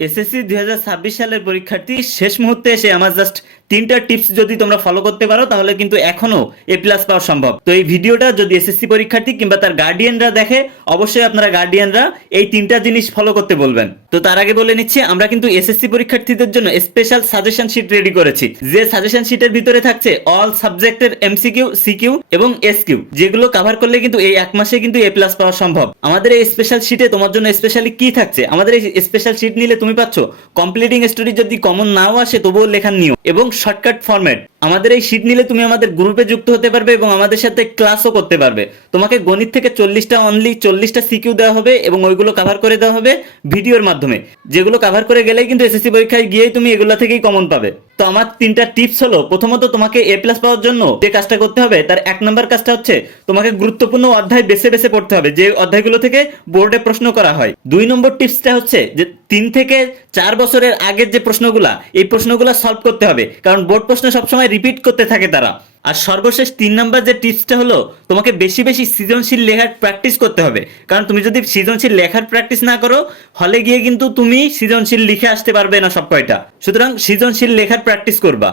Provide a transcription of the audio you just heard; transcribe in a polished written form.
SSC 2026 সালের পরীক্ষার্থী শেষ মুহূর্তে এসে আমার জাস্ট তিনটা টিপস যদি তোমরা ফলো করতে পারো তাহলে কিন্তু এখনো এ প্লাস পাওয়া সম্ভব। তো এই ভিডিওটা যদি এসএসসি পরীক্ষার্থী কিংবা তার গার্ডিয়ানরা দেখে, অবশ্যই আপনারা গার্ডিয়ানরা এই তিনটা জিনিস ফলো করতে বলবেন। তো তার আগে বলে নিচ্ছি, আমরা কিন্তু এসএসসি পরীক্ষার্থীদের জন্য স্পেশাল সাজেশন শিট রেডি করেছি। যে সাজেশন শিটের ভিতরে থাকছে অল সাবজেক্টের এমসিকিউ, সিকিউ এবং এসকিউ, যেগুলো কভার করলে কিন্তু এই এক মাসে কিন্তু এ প্লাস পাওয়া সম্ভব। আমাদের এই স্পেশাল শিটে তোমার জন্য স্পেশালি কি থাকছে, আমাদের এই স্পেশাল শিট নিলে তুমি পাচ্ছ কমপ্লিটিং স্টোরি যদি কমন নাও আসে তবুও লেখার নিয়ম এবং শর্টকাট ফরম্যাট। আমাদের এই শিট নিলে তুমি আমাদের গ্রুপে যুক্ত হতে পারবে এবং আমাদের সাথে ক্লাসও করতে পারবে। তোমাকে গণিত থেকে 40টা সিকিউ দেওয়া হবে এবং ওইগুলো কভার করে দেওয়া হবে ভিডিওর মাধ্যমে, যেগুলো কভার করে গেলেই কিন্তু এসএসসি পরীক্ষায় গিয়েই তুমি এগুলো থেকেই কমন পাবে। তো আমার তিনটা টিপস হলো, প্রথমত তোমাকে এ প্লাস পাওয়ার জন্য যে কাজটা করতে হবে তার 1 নম্বর কাজটা হচ্ছে তোমাকে গুরুত্বপূর্ণ অধ্যায় বেছে বেছে পড়তে হবে, যে অধ্যায়গুলো থেকে বোর্ডে প্রশ্ন করা হয়। 2 নম্বর টিপসটা হচ্ছে যে 3 থেকে 4 বছরের আগের যে প্রশ্নগুলা, এই প্রশ্নগুলা সলভ করতে হবে, কারণ বোর্ড প্রশ্ন সবসময় রিপিট করতে থাকে তারা। আর সর্বশেষ 3 নম্বর যে টিপসটা হলো, তোমাকে বেশি বেশি সৃজনশীল লেখার প্র্যাকটিস করতে হবে, কারণ তুমি যদি সৃজনশীল লেখার প্র্যাকটিস না করো হলে গিয়ে কিন্তু তুমি সৃজনশীল লিখে আসতে পারবে না সব কয়টা। সুতরাং সৃজনশীল লেখার প্র্যাকটিস করবা।